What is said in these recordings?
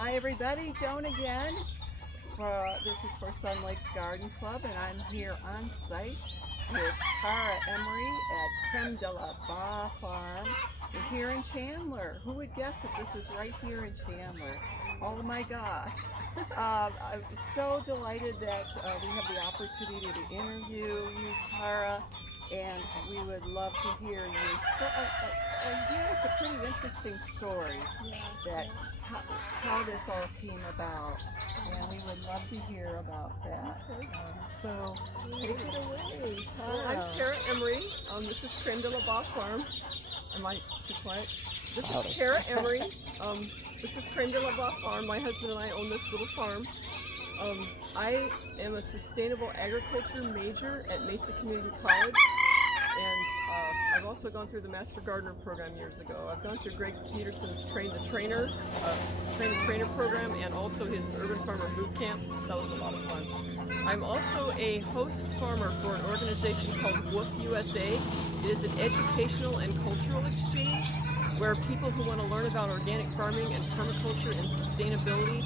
Hi everybody, Joan again. This is for Sun Lakes Garden Club, and I'm here on site with Emery at Creme de la Ba Farm. We're here in Chandler. Who would guess that this is right here in Chandler? Oh my gosh. I'm so delighted that we have the opportunity to interview you, Tara, and we would love to hear your story. It's a pretty interesting story that how this all came about, and we would love to hear about that. So take it away, Tara. Well, I'm Tara Emery. This is Creme de la Ba Farm. Am I too quiet? This is Tara Emery. This is Creme de la Ba Farm. My husband and I own this little farm. I am a sustainable agriculture major at Mesa Community College, and I've also gone through the Master Gardener program years ago. I've gone through Greg Peterson's Train the Trainer program, and also his Urban Farmer Boot Camp. That was a lot of fun. I'm also a host farmer for an organization called Woof USA. It is an educational and cultural exchange where people who want to learn about organic farming and permaculture and sustainability,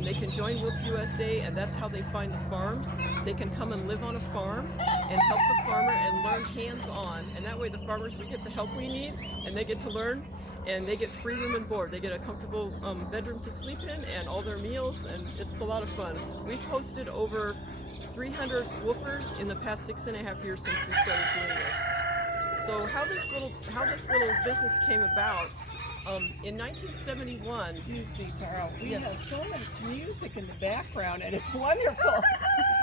they can join Woof USA, and that's how they find the farms. They can come and live on a farm and help the farmer and learn hands-on, and that way the farmers, we get the help we need, and they get to learn, and they get free room and board. They get a comfortable bedroom to sleep in and all their meals, and it's a lot of fun. We've hosted over 300 woofers in the past 6.5 years since we started doing this. So how this little business came about, in 1971. Excuse me, Tara. We have so much music in the background, and it's wonderful.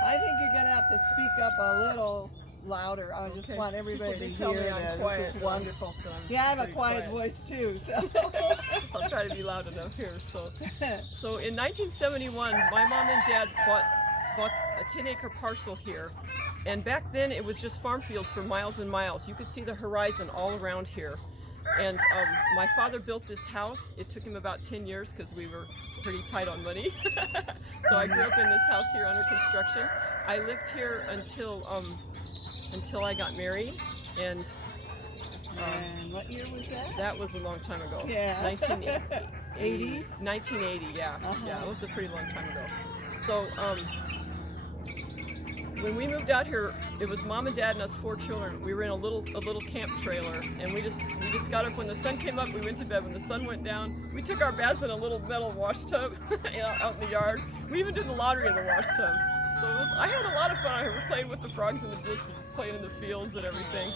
I think you're going to have to speak up a little louder. I just want everybody to hear that. This is wonderful. Yeah, I have a quiet voice too. So I'll try to be loud enough here. So in 1971, my mom and dad bought a 10-acre parcel here. And back then, it was just farm fields for miles and miles. You could see the horizon all around here. And my father built this house. It took him about 10 years because we were pretty tight on money. So I grew up in this house here under construction. I lived here until I got married. And what year was that? That was a long time ago. Yeah. 1980. 1980, yeah. Yeah, it was a pretty long time ago. So when we moved out here, it was mom and dad and us 4 children. We were in a little camp trailer, and we just got up when the sun came up. We went to bed when the sun went down. We took our baths in a little metal wash tub out in the yard. We even did the laundry in the wash tub. So I had a lot of fun. I was playing with the frogs in the ditch and playing in the fields and everything.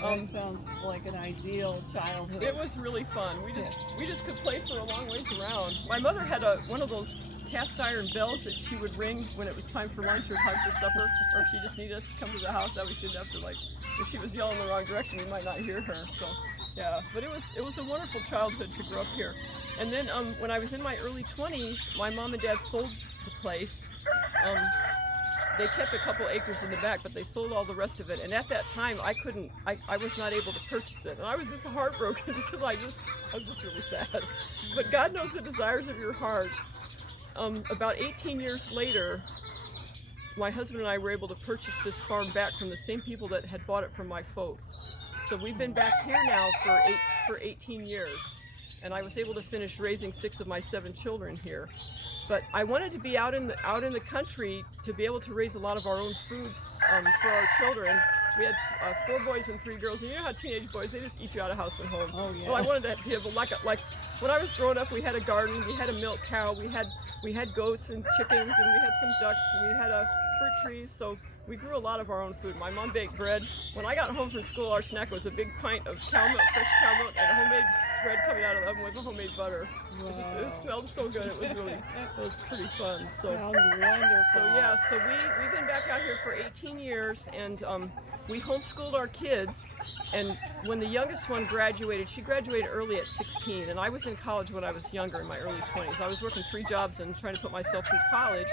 That sounds like an ideal childhood. It was really fun. We just could play for a long ways around. My mother had one of those cast iron bells that she would ring when it was time for lunch or time for supper, or if she just needed us to come to the house. That way she didn't have to, if she was yelling the wrong direction, we might not hear her. So yeah, but it was a wonderful childhood to grow up here. And then when I was in my early 20s, my mom and dad sold the place. They kept a couple acres in the back, but they sold all the rest of it. And at that time, I was not able to purchase it. And I was just heartbroken because I was just really sad. But God knows the desires of your heart. About 18 years later, my husband and I were able to purchase this farm back from the same people that had bought it from my folks. So we've been back here now for 18 years, and I was able to finish raising 6 of my 7 children here. But I wanted to be out in the country to be able to raise a lot of our own food for our children. We had 4 boys and 3 girls, and you know how teenage boys, they just eat you out of house and home. Oh yeah. Well, I wanted to be able, like when I was growing up, we had a garden, we had a milk cow, we had goats and chickens, and we had some ducks, and we had fruit trees, so we grew a lot of our own food. My mom baked bread. When I got home from school, our snack was a big pint of cow milk, fresh cow milk, and homemade bread coming out of the oven with a homemade butter. Wow. It smelled so good. It was pretty fun. So, sounds wonderful. So yeah, so we've been back out here for 18 years, and we homeschooled our kids. And when the youngest one graduated, she graduated early at 16, and I was in college when I was younger, in my early 20s. I was working 3 jobs and trying to put myself through college,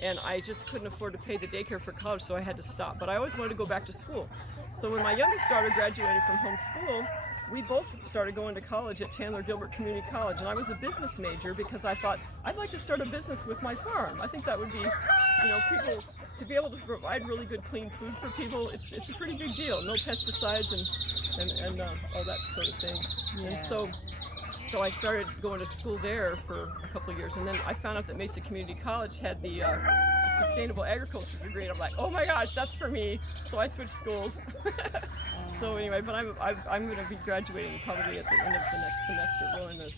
and I just couldn't afford to pay the daycare for college, so I had to stop. But I always wanted to go back to school. So when my youngest daughter graduated from homeschool, we both started going to college at Chandler Gilbert Community College, and I was a business major because I thought I'd like to start a business with my farm. I think that would be, people to be able to provide really good, clean food for people. It's a pretty big deal. No pesticides and all that sort of thing. Yeah. And so I started going to school there for a couple of years, and then I found out that Mesa Community College had the sustainable agriculture degree, and I'm like, oh my gosh, that's for me. So I switched schools. So anyway, but I'm going to be graduating probably at the end of the next semester, well, in the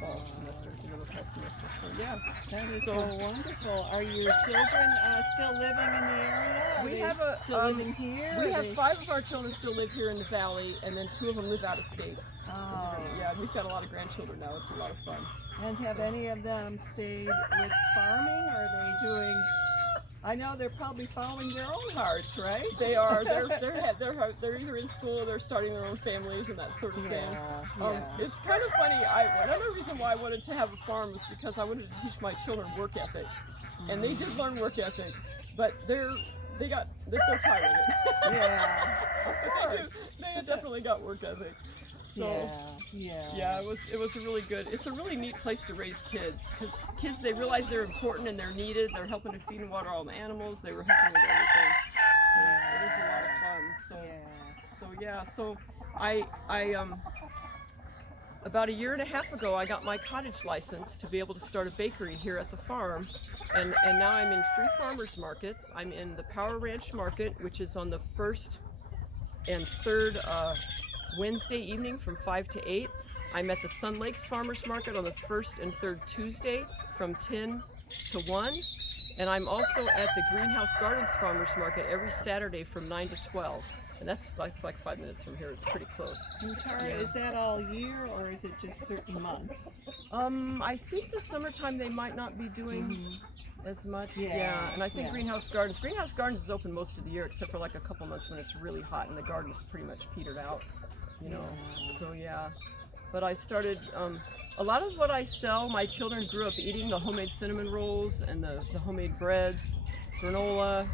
fall semester, the fall semester. So yeah, that is so wonderful. Are your children still living in the area? We have still living here. We have 5 of our children still live here in the valley, and then 2 of them live out of state. Oh. Yeah, we've got a lot of grandchildren now. It's a lot of fun. And have any of them stayed with farming, or are they doing? I know they're probably following their own hearts, right? They are. They're either in school, or they're starting their own families and that sort of thing. It's kind of funny. Another reason why I wanted to have a farm was because I wanted to teach my children work ethic, and they did learn work ethic, but they're tired of it. Yeah, but they definitely got work ethic. So yeah, it was a really good. It's a really neat place to raise kids, because kids, they realize they're important and they're needed. They're helping to feed and water all the animals. They were helping with everything. It is a lot of fun. So I about a year and a half ago, I got my cottage license to be able to start a bakery here at the farm, and now I'm in 3 farmers markets. I'm in the Power Ranch Market, which is on the 1st and 3rd Wednesday evening from 5 to 8. I'm at the Sun Lakes Farmers Market on the 1st and 3rd Tuesday from 10 to 1. And I'm also at the Greenhouse Gardens Farmers Market every Saturday from 9 to 12. And that's like 5 minutes from here. It's pretty close. And Tara, is that all year, or is it just certain months? I think the summertime they might not be doing as much. Yeah. And I think Greenhouse Gardens is open most of the year, except for like a couple months when it's really hot and the garden's pretty much petered out. So yeah, but I started, a lot of what I sell, my children grew up eating the homemade cinnamon rolls and the homemade breads, granola,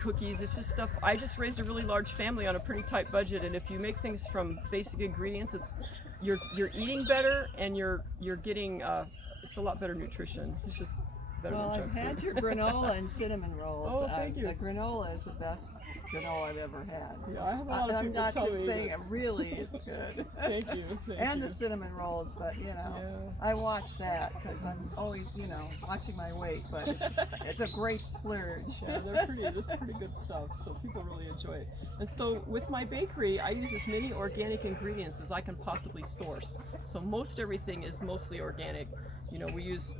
cookies. It's just stuff, I just raised a really large family on a pretty tight budget, and if you make things from basic ingredients, you're eating better, and you're getting, it's a lot better nutrition. It's just better than junk I've had food. your granola and cinnamon rolls. Oh, thank you. The granola is the best granola I've ever had. Yeah, I have a lot of people I'm tell not just me saying that. it, really, it's good. Thank you. And the cinnamon rolls, but I watch that because I'm always, watching my weight, but it's a great splurge. Yeah, that's pretty good stuff, so people really enjoy it. And so with my bakery, I use as many organic ingredients as I can possibly source. So most everything is mostly organic. We use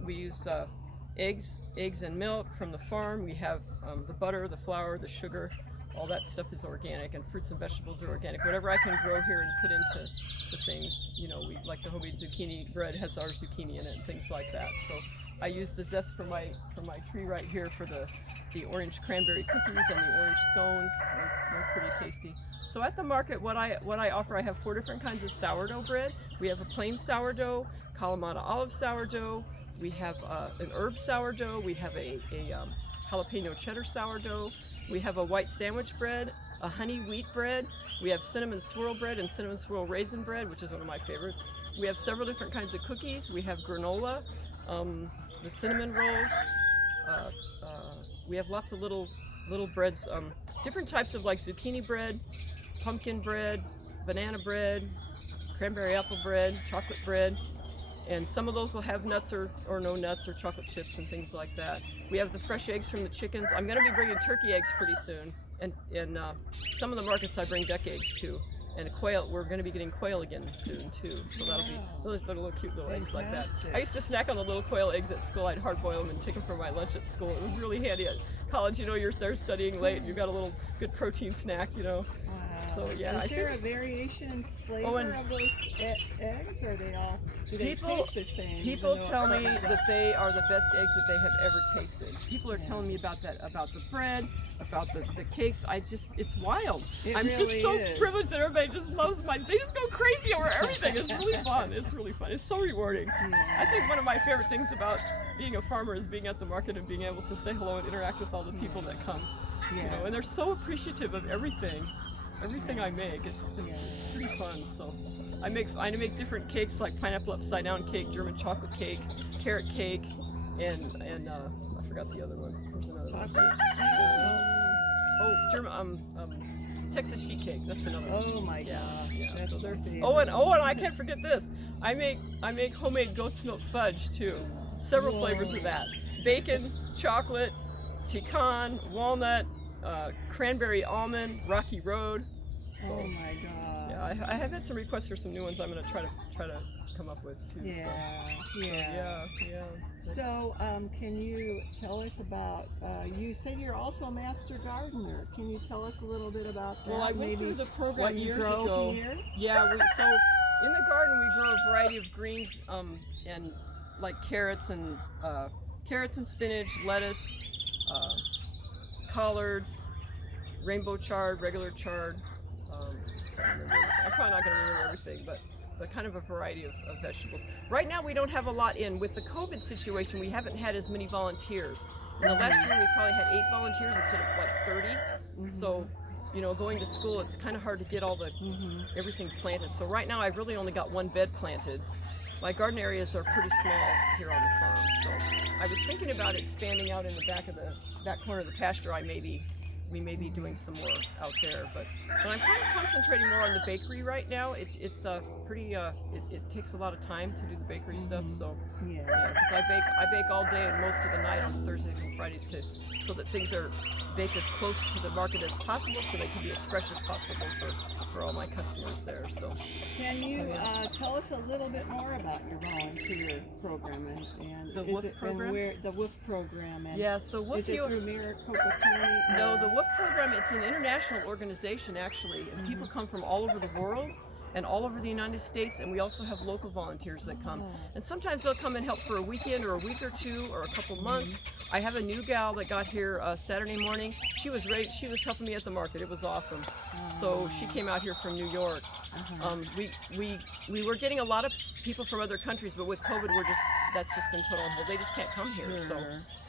eggs and milk from the farm. We have the butter, the flour, the sugar. All that stuff is organic, and fruits and vegetables are organic. Whatever I can grow here and put into the things, we like the homemade zucchini bread has our zucchini in it and things like that. So I use the zest from my tree right here for the orange cranberry cookies and the orange scones. They're pretty tasty. So at the market, what I offer, I have 4 different kinds of sourdough bread. We have a plain sourdough, Kalamata olive sourdough. We have an herb sourdough. We have a jalapeno cheddar sourdough. We have a white sandwich bread, a honey wheat bread. We have cinnamon swirl bread and cinnamon swirl raisin bread, which is one of my favorites. We have several different kinds of cookies. We have granola, the cinnamon rolls. We have lots of little breads, different types of like zucchini bread, pumpkin bread, banana bread, cranberry apple bread, chocolate bread. And some of those will have nuts or no nuts or chocolate chips and things like that. We have the fresh eggs from the chickens. I'm going to be bringing turkey eggs pretty soon. And some of the markets I bring duck eggs too. And quail, we're going to be getting quail again soon too. So that'll be those little cute little eggs like that. I used to snack on the little quail eggs at school. I'd hard boil them and take them for my lunch at school. It was really handy at college. You're there studying late and you've got a little good protein snack, So yeah. Is there a variation in flavor of those eggs, or do they taste the same? People tell me that they are the best eggs that they have ever tasted. People are telling me about that, about the bread, about the cakes. It's wild. I'm really just so is. privileged that everybody just loves they just go crazy over everything. It's really fun. It's really fun. It's so rewarding. I think one of my favorite things about being a farmer is being at the market and being able to say hello and interact with all the people that come. And they're so appreciative of everything I make. It's pretty fun. So I make different cakes, like pineapple upside down cake, German chocolate cake, carrot cake, and I forgot the other one. There's another one. Texas sheet cake. That's another one. Oh my Yeah, gosh, yeah. that's So they're. my favorite. Oh, and I can't forget this. I make homemade goat's milk fudge too. Several flavors of that: bacon, chocolate, pecan, walnut, cranberry almond, Rocky Road. So, Oh my god. yeah, I have had some requests for some new ones. I'm gonna try to come up with too. Yeah, So, yeah. yeah. So, can you tell us about, you said you're also a master gardener. Can you tell us a little bit about that? Well, I went through the program what you years grow ago. here? Yeah, so in the garden we grow a variety of greens, and like carrots and spinach, lettuce, collards, rainbow chard, regular chard. I'm probably not going to remember everything, but kind of a variety of vegetables. Right now we don't have a lot in. With the COVID situation, we haven't had as many volunteers. In the last year we probably had 8 volunteers instead of like 30. So, you know, going to school, it's kind of hard to get all the everything planted. So right now I've really only got 1 bed planted. My garden areas are pretty small here on the farm. So I was thinking about expanding out in the back corner of the pasture. We may be doing some more out there, but I'm kind of concentrating more on the bakery right now. It's pretty it takes a lot of time to do the bakery stuff. So Yeah. because I bake all day and most of the night on Thursdays and Fridays so that things are baked as close to the market as possible, so they can be as fresh as possible for all my customers there. So Can you tell us a little bit more about your volunteer program and The is WOOF it, program? And where the WOOF program? And yeah, so is it through Maricopa County? No, the WOOF program, it's an international organization actually, and people come from all over the world and all over the United States, and we also have local volunteers that come. And sometimes they'll come and help for a weekend or a week or two or a couple months. I have a new gal that got here Saturday morning. She was helping me at the market. It was awesome. So she came out here from New York. We were getting a lot of people from other countries, but with COVID, that's just been put on hold. They just can't come here.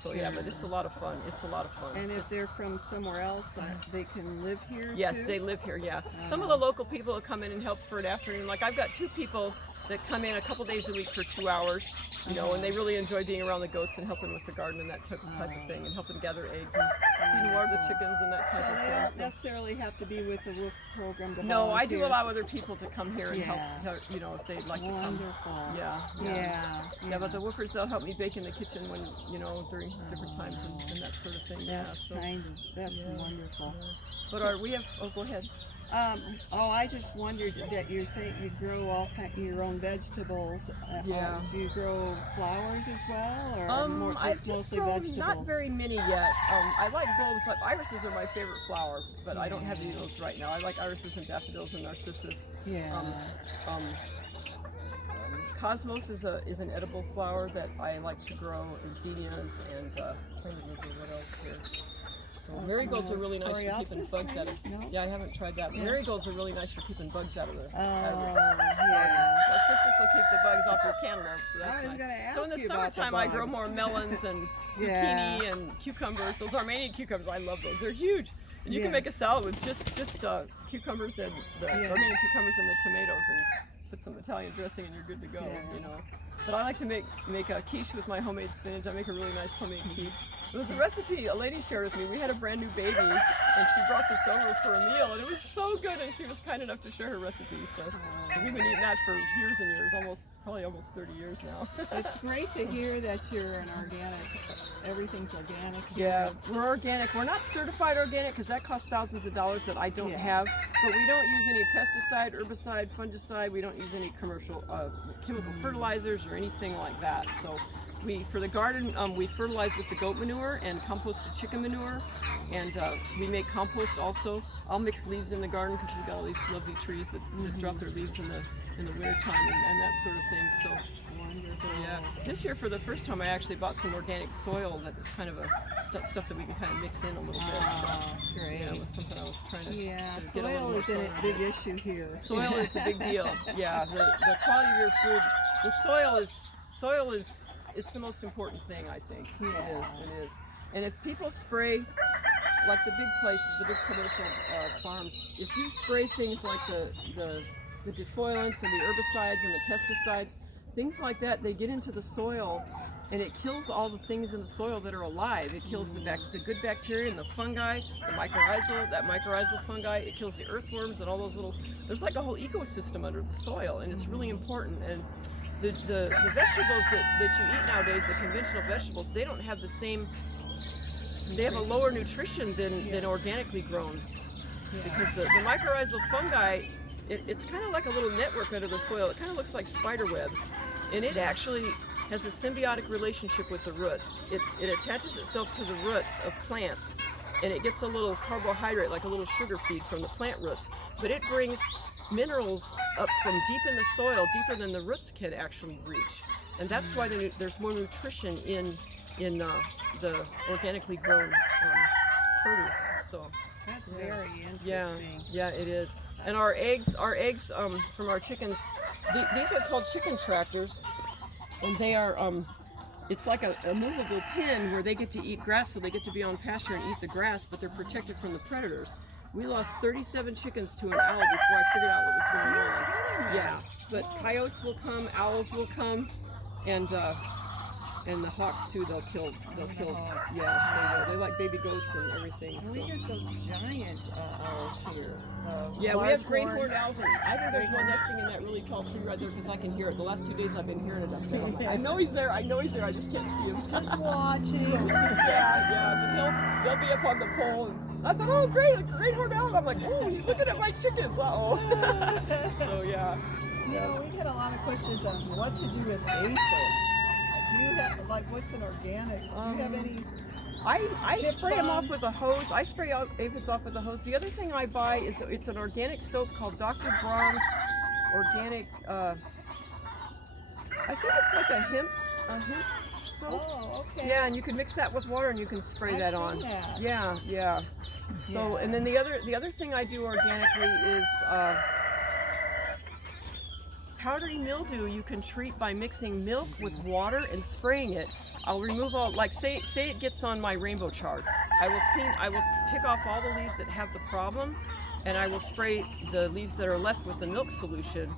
So yeah, but it's a lot of fun. It's a lot of fun. And if they're from somewhere else, they can live here Yes, too? they live here, yeah. Some of the local people will come in and help for an afternoon. Like I've got 2 people that come in a couple days a week for 2 hours, you know, and they really enjoy being around the goats and helping with the garden and that type of thing, and helping gather eggs and feeding water the chickens and that type So of they thing. don't necessarily have to be with the WOOF program to No, I do volunteer. allow other people to come here and Yeah. help, you know, if they'd like to come. Wonderful. Yeah, but the woofers, they'll help me bake in the kitchen when, you know, during different times and that sort of thing. That's wonderful. But we have, go ahead. I just wondered that you're saying you grow your own vegetables. Do you grow flowers as well, or I've just mostly grown vegetables? not very many yet. I like bulbs. Like irises are my favorite flower, but I don't have any of those right now. I like irises and daffodils and narcissus. Yeah. Cosmos is an edible flower that I like to grow, and zinnias, and trying to remember what else here. So marigolds are really nice for keeping bugs out of. No? Yeah, I haven't tried that. Yeah. Marigolds are really nice for keeping bugs out of the. Yeah. Narcissus will keep the bugs off your cantaloupe, so that's I was nice. gonna ask So in the you about the summertime, I grow bugs. more melons and zucchini Yeah. and cucumbers. Those Armenian cucumbers, I love those. They're huge. And you Yeah. can make a salad with just cucumbers and the Armenian cucumbers and the tomatoes, and put some Italian dressing, and you're good to go. Yeah. You know. But I like to make a quiche with my homemade spinach. I make a really nice homemade quiche. It was a recipe a lady shared with me. We had a brand new baby, and she brought this over for a meal, and it was so good. And she was kind enough to share her recipe. So we've been eating that for years and years, probably almost 30 years now. It's great to hear that you're an organic. Everything's organic. Yeah, we're organic. We're not certified organic because that costs thousands of dollars that I don't have. But we don't use any pesticide, herbicide, fungicide. We don't use any commercial chemical fertilizers or anything like that. So for the garden, we fertilize with the goat manure and composted chicken manure, and we make compost also. I'll mix leaves in the garden because we've got all these lovely trees that drop their leaves in the winter time and that sort of thing. So yeah, this year for the first time I actually bought some organic soil that was kind of stuff that we can kind of mix in a little bit. Great. Yeah, it was something I was trying to Yeah, get a little soil more is soil a big issue here. Soil is a big deal. Yeah, the quality of your food, the soil is it's the most important thing, I think. It is. And if people spray, like the big places, the big commercial farms, if you spray things like the defoliants and the herbicides and the pesticides, things like that, they get into the soil and it kills all the things in the soil that are alive. It kills the good bacteria and the fungi, the mycorrhizal fungi. It kills the earthworms and all those little, there's like a whole ecosystem under the soil, and it's really important. And the vegetables that you eat nowadays, the conventional vegetables, they don't have the same, they have a lower nutrition than organically grown. Because the mycorrhizal fungi, it's kind of like a little network under the soil. It kind of looks like spider webs. And it actually has a symbiotic relationship with the roots. It attaches itself to the roots of plants, and it gets a little carbohydrate, like a little sugar feed from the plant roots. But it brings minerals up from deep in the soil, deeper than the roots can actually reach. And that's why there's more nutrition in the organically grown produce. So That's very interesting. Yeah, it is. And our eggs from our chickens, these are called chicken tractors, and they are, it's like a movable pen where they get to eat grass, so they get to be on pasture and eat the grass, but they're protected from the predators. We lost 37 chickens to an owl before I figured out what was going on. Yeah, but coyotes will come, owls will come, and the hawks too. They'll kill. Yeah, they will. They like baby goats and everything. And we get those giant owls here. Yeah, we have great horned owls. I think there's one nesting in that really tall tree right there because I can hear it. The last 2 days I've been hearing it up there. Like, I know he's there. I just can't see him. Just watching. Yeah, but they'll be up on the pole. And I thought, oh great, a great horned owl. And I'm like, oh, he's looking at my chickens. So yeah. You know, we get a lot of questions on what to do with aphids. Do you have, like, what's an organic? Do you have any? I spray them off with a hose. I spray aphids off with a hose. The other thing I buy is it's an organic soap called Dr. Brahm's Organic. I think it's like a hemp soap. Oh, okay. Yeah, and you can mix that with water and you can spray that on. That. Yeah. So, and then the other thing I do organically is powdery mildew. You can treat by mixing milk with water and spraying it. I'll remove all, like say it gets on my rainbow chard. I will pick off all the leaves that have the problem, and I will spray the leaves that are left with the milk solution,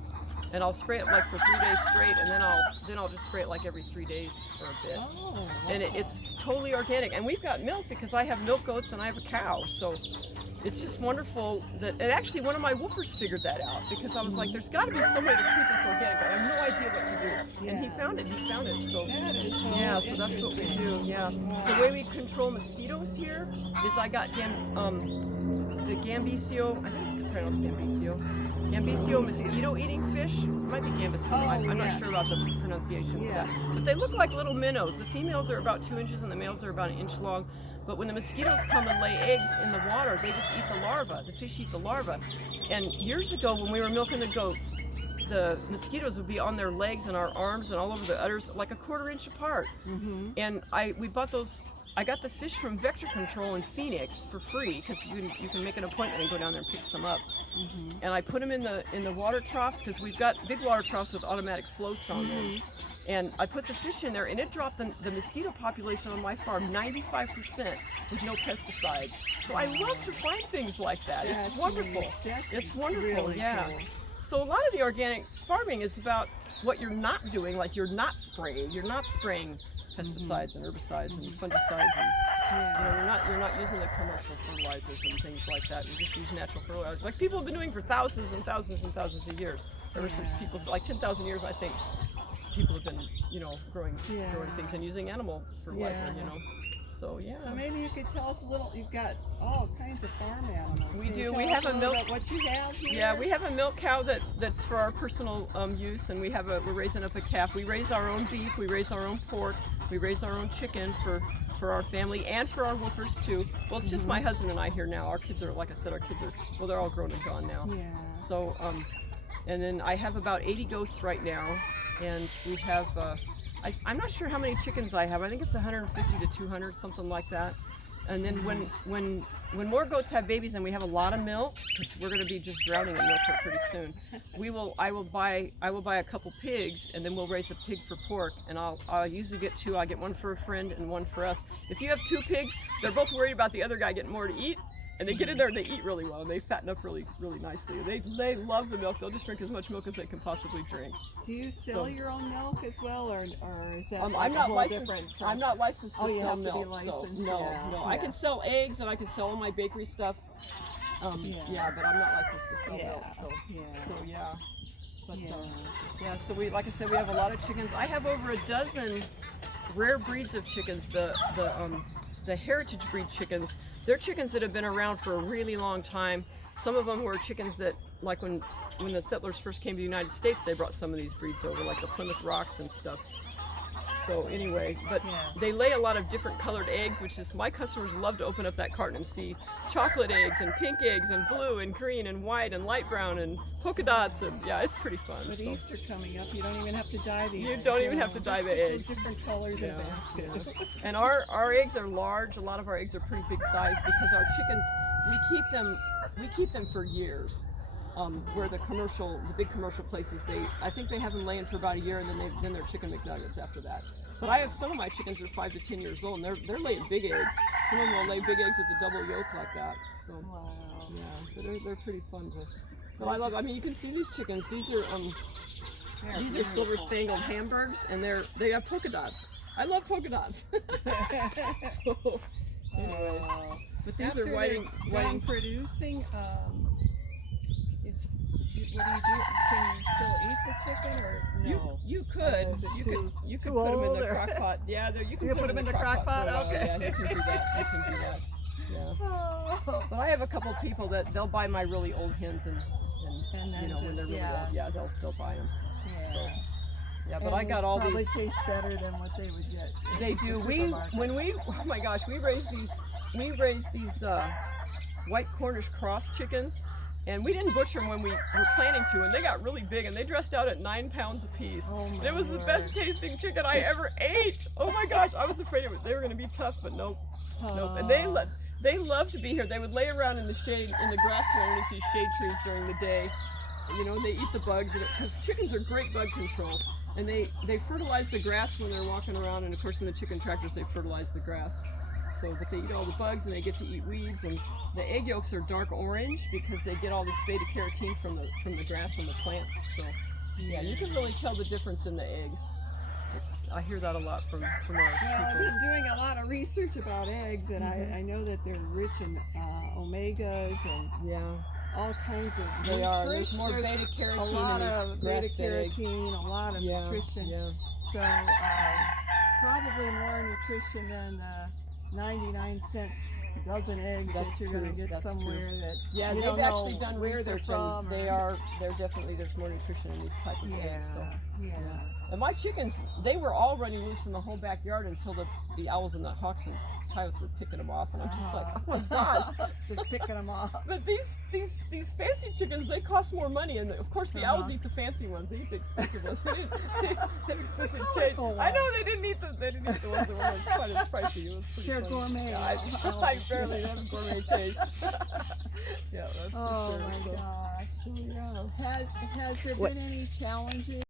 and I'll spray it like for 3 days straight, and then I'll just spray it like every 3 days for a bit. Oh, and it's totally organic. And we've got milk because I have milk goats and I have a cow, so it's just wonderful that, and actually one of my woofers figured that out, because I was like, there's got to be some way to keep this organic. I have no idea what to do. And he found it. So that is so so that's what we do. Yeah. Wow. The way we control mosquitoes here is I got the Gambicio, I think it's pronounced Gambicio mosquito eating fish. It might be Gambicio. I'm not sure about the pronunciation for that. But they look like little minnows. The females are about 2 inches and the males are about 1 inch long. But when the mosquitoes come and lay eggs in the water, they just eat the larva. The fish eat the larva. And years ago, when we were milking the goats, the mosquitoes would be on their legs and our arms and all over the udders, like a 1/4 inch apart. Mm-hmm. And we bought those. I got the fish from Vector Control in Phoenix for free, because you can make an appointment and go down there and pick some up. Mm-hmm. And I put them in the water troughs, because we've got big water troughs with automatic floats on them. And I put the fish in there, and it dropped the mosquito population on my farm 95% with no pesticides. So I love to find things like that. It's wonderful. It's wonderful, really cool. So a lot of the organic farming is about what you're not doing, like you're not spraying pesticides and herbicides and fungicides, and you're not using the commercial fertilizers and things like that. You just use natural fertilizers, like people have been doing for thousands and thousands and thousands of years. Ever since people, like 10,000 years, I think, people have been, growing things and using animal fertilizer, So So maybe you could tell us a little. You've got all kinds of farm animals. We Can do. you We tell have us a milk. about what you have here? Yeah, we have a milk cow that's for our personal use, and we're raising up a calf. We raise our own beef. We raise our own pork. We raise our own chicken for our family and for our woofers too. Well, it's just my husband and I here now. Our kids are, like I said, they're all grown and gone now. Yeah. So, and then I have about 80 goats right now, and we have. I'm not sure how many chickens I have. I think it's 150 to 200, something like that. And then when more goats have babies and we have a lot of milk, because we're going to be just drowning in milk here pretty soon, I will buy a couple pigs, and then we'll raise a pig for pork. And I'll usually get 2. I get one for a friend and one for us. If you have 2 pigs, they're both worried about the other guy getting more to eat. And they get in there and they eat really well and they fatten up really nicely. They love the milk. They'll just drink as much milk as they can possibly drink. Do you sell your own milk as well, or is that like I'm a not whole licensed. different I'm not licensed to you sell have to be milk. licensed, So, no, yeah, no. yeah. I can sell eggs and I can sell all my bakery stuff. Yeah, but I'm not licensed to sell milk. So yeah. But yeah, so like I said, we have a lot of chickens. I have over a dozen rare breeds of chickens. The heritage breed chickens. They're chickens that have been around for a really long time. Some of them were chickens that, like when the settlers first came to the United States, they brought some of these breeds over, like the Plymouth Rocks and stuff. So anyway, but they lay a lot of different colored eggs, which is, my customers love to open up that carton and see chocolate eggs and pink eggs and blue and green and white and light brown and polka dots, and yeah, it's pretty fun. With Easter coming up, you don't even have to dye the eggs. You don't even have to dye the eggs. Different colors in a basket. Yeah. And our eggs are large. A lot of our eggs are pretty big size because our chickens, we keep them for years. Where the big commercial places, I think they have them laying for about a year, and then they're chicken McNuggets after that. But I have some of my chickens are 5 to 10 years old, and they're laying big eggs. Some of them will lay big eggs with the double yolk like that. So wow. Yeah, but they're pretty fun to. But I mean, you can see these chickens. These are silver spangled Hamburgs, and they have polka dots. I love polka dots. So, anyways, but these After are whiting producing. What do you do? Can you still eat the chicken, or no? You could. Is it You could too put them old, in the or- crock pot. Yeah, you can put them in the crock pot? Okay. Yeah, you can do that. You can do that. Yeah. But I have a couple of people that they'll buy my really old hens and then when they're really just, old, they'll buy them. Yeah. So, yeah, but And I got it all probably these. tastes better than what they would get. They at the do. supermarket. Oh my gosh, we raised these white Cornish cross chickens, and we didn't butcher them when we were planning to, and they got really big, and they dressed out at 9 pounds a piece. Oh my It was the word. best tasting chicken I ever ate. Oh my gosh, I was afraid they were going to be tough, but nope. And they love to be here. They would lay around in the shade, in the grass underneath these shade trees during the day. And they eat the bugs, because chickens are great bug control. And they fertilize the grass when they're walking around, and of course in the chicken tractors they fertilize the grass. But they eat all the bugs, and they get to eat weeds, and the egg yolks are dark orange because they get all this beta carotene from the grass and the plants. So yeah, you can really tell the difference in the eggs. I hear that a lot from our I've people. been doing a lot of research about eggs, and I know that they're rich in omegas and all kinds of They nutrition. are. There's more There's beta carotene a lot in of these beta grass-fed eggs. carotene, a lot of nutrition. Yeah. So probably more nutrition than the 99-cent dozen eggs That's that you're going to true. get That's somewhere true. that Yeah, you they've don't actually know done where they're research, from. and they're definitely, there's more nutrition in these type of eggs. So. Yeah. And my chickens, they were all running loose in the whole backyard until the owls and the hawks and coyotes were picking them off, and I'm just like, oh my gosh. Just picking them off. But these fancy chickens, they cost more money, and of course the owls eat the fancy ones. They eat the expensive ones. They have expensive taste. colorful I know ones. they didn't eat the ones that weren't quite as pricey. It was pretty They're funny. gourmet. Yeah, I barely have a gourmet taste. Yeah, that's Oh for sure. my So, gosh. yeah. Has there been any challenges